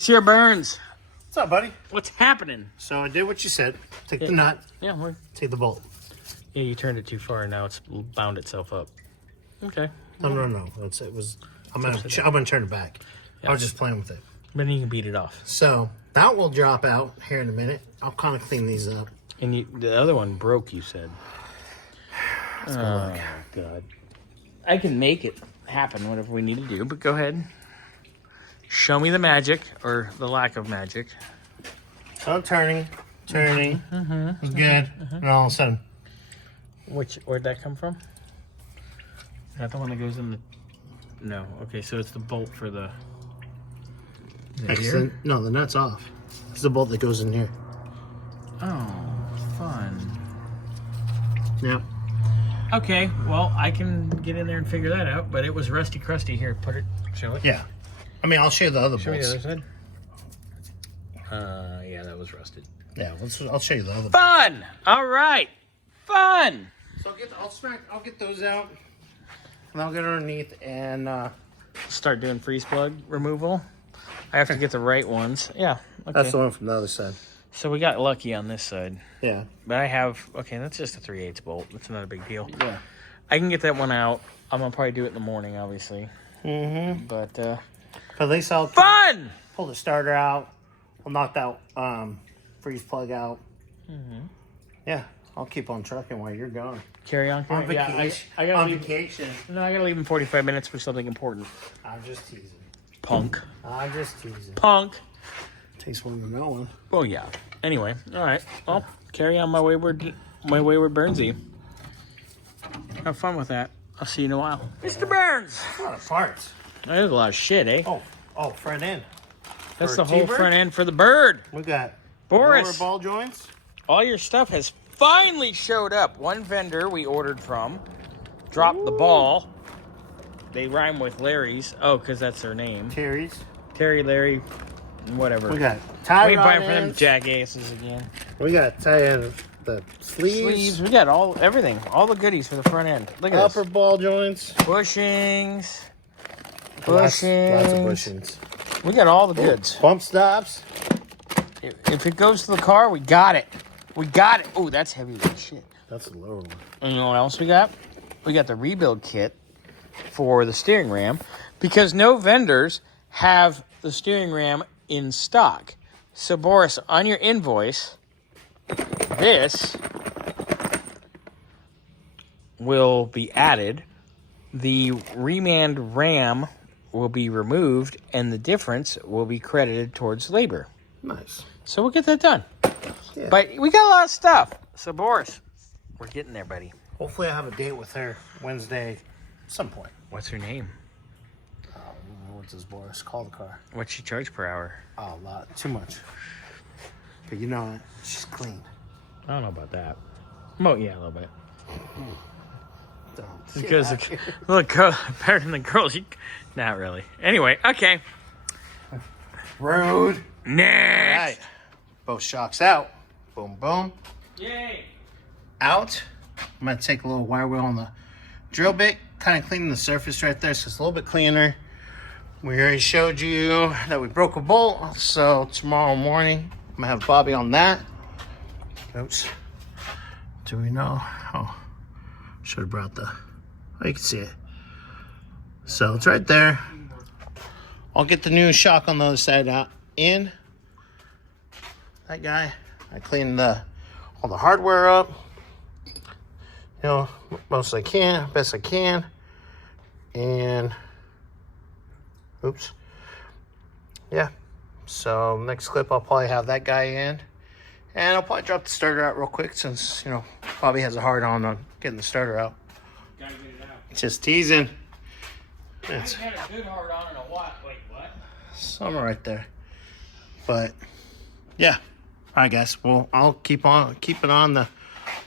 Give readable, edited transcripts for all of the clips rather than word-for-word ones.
Sir Burns. What's up, buddy? What's happening? So I did what you said. Take the nut. Yeah, take the bolt. Yeah, you turned it too far and now it's bound itself up. Okay. No. It was. I'm gonna turn it back. I was just playing with it. Then you can beat it off. So that will drop out here in a minute. I'll kind of clean these up. And the other one broke, you said. Oh God. I can make it happen, whatever we need to do, but go ahead. Show me the magic, or the lack of magic. So I'm turning. It was good. And all of a sudden. Where'd that come from? Is that the one that goes in the... No. Okay, so it's the bolt for the... No, the nut's off. It's the bolt that goes in here. Oh, fun. Yeah. Okay, well, I can get in there and figure that out, but it was rusty crusty. Here, show it. Yeah. I mean, I'll show you the other Show me bolts. the other side. Yeah, that was rusted. Yeah, I'll show you the other bolts. Fun! All right. Fun! So I'll get those out. And I'll get underneath and start doing freeze plug removal. I have to get the right ones. Yeah. Okay. That's the one from the other side. So we got lucky on this side. Yeah. But I have, okay, that's just a 3/8 bolt. That's not a big deal. Yeah. I can get that one out. I'm going to probably do it in the morning, obviously. Mm-hmm. But at least I'll fun! Pull the starter out. I'll knock that freeze plug out. Mm-hmm. Yeah. I'll keep on trucking while you're gone. Carry on. On vacation. I gotta on leave. Vacation. No, I got to leave in 45 minutes for something important. I'm just teasing. Punk. I'm just teasing. Punk. Takes one to know one. Oh, yeah. Anyway, all right. Well, carry on my wayward Burnsy. Have fun with that. I'll see you in a while. Mr. Burns! A lot of farts. That is a lot of shit, eh? Oh, front end. That's For the whole T-Bird? front end for the bird. We got Boris. lower ball joints. All your stuff has finally showed up. One vendor we ordered from dropped the ball. They rhyme with Larry's. Oh, because that's their name. Terry's. Terry, Larry, whatever. We got tie We ain't rod buying for them ends. jackasses again. We got tie in the sleeves. We got everything. All the goodies for the front end. Look at Upper this. ball joints. Bushings. Lots of bushings. We got all the goods. Bump stops. If it goes to the car, we got it. We got it. Oh, that's heavy as shit. That's a lower one. And you know what else we got? We got the rebuild kit for the steering ram because no vendors have the steering ram in stock. So, Boris, on your invoice, this will be added. The remand ram will be removed, and the difference will be credited towards labor. Nice. So we'll get that done. Yeah. But we got a lot of stuff. So, Boris, we're getting there, buddy. Hopefully I have a date with her Wednesday at some point. What's her name? What's this, Boris? Call the car. What's she charge per hour? Oh, a lot. Too much. But you know it. She's clean. I don't know about that. Well, yeah, a little bit. Don't. Because look, girl, better than the girls. Not really. Anyway, okay. Rude. Next. All right. Both shocks out. Boom, boom. Yay. Out. I'm going to take a little wire wheel on the drill bit. Kind of cleaning the surface right there so it's a little bit cleaner. We already showed you that we broke a bolt. So tomorrow morning, I'm going to have Bobby on that. Oops. Do we know? Oh, should have brought oh, you can see it. So it's right there. I'll get the new shock on the other side out in. That guy. I cleaned all the hardware up. You know, most I can, best I can. And oops. Yeah. So next clip I'll probably have that guy in. And I'll probably drop the starter out real quick since, you know, Bobby has a hard on getting the starter out. Gotta get it out. Just teasing. I haven't had a good hard on in a while. Wait, what? Somewhere right there. But yeah. All right, guys. Well, I'll keep it on the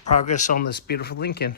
progress on this beautiful Lincoln.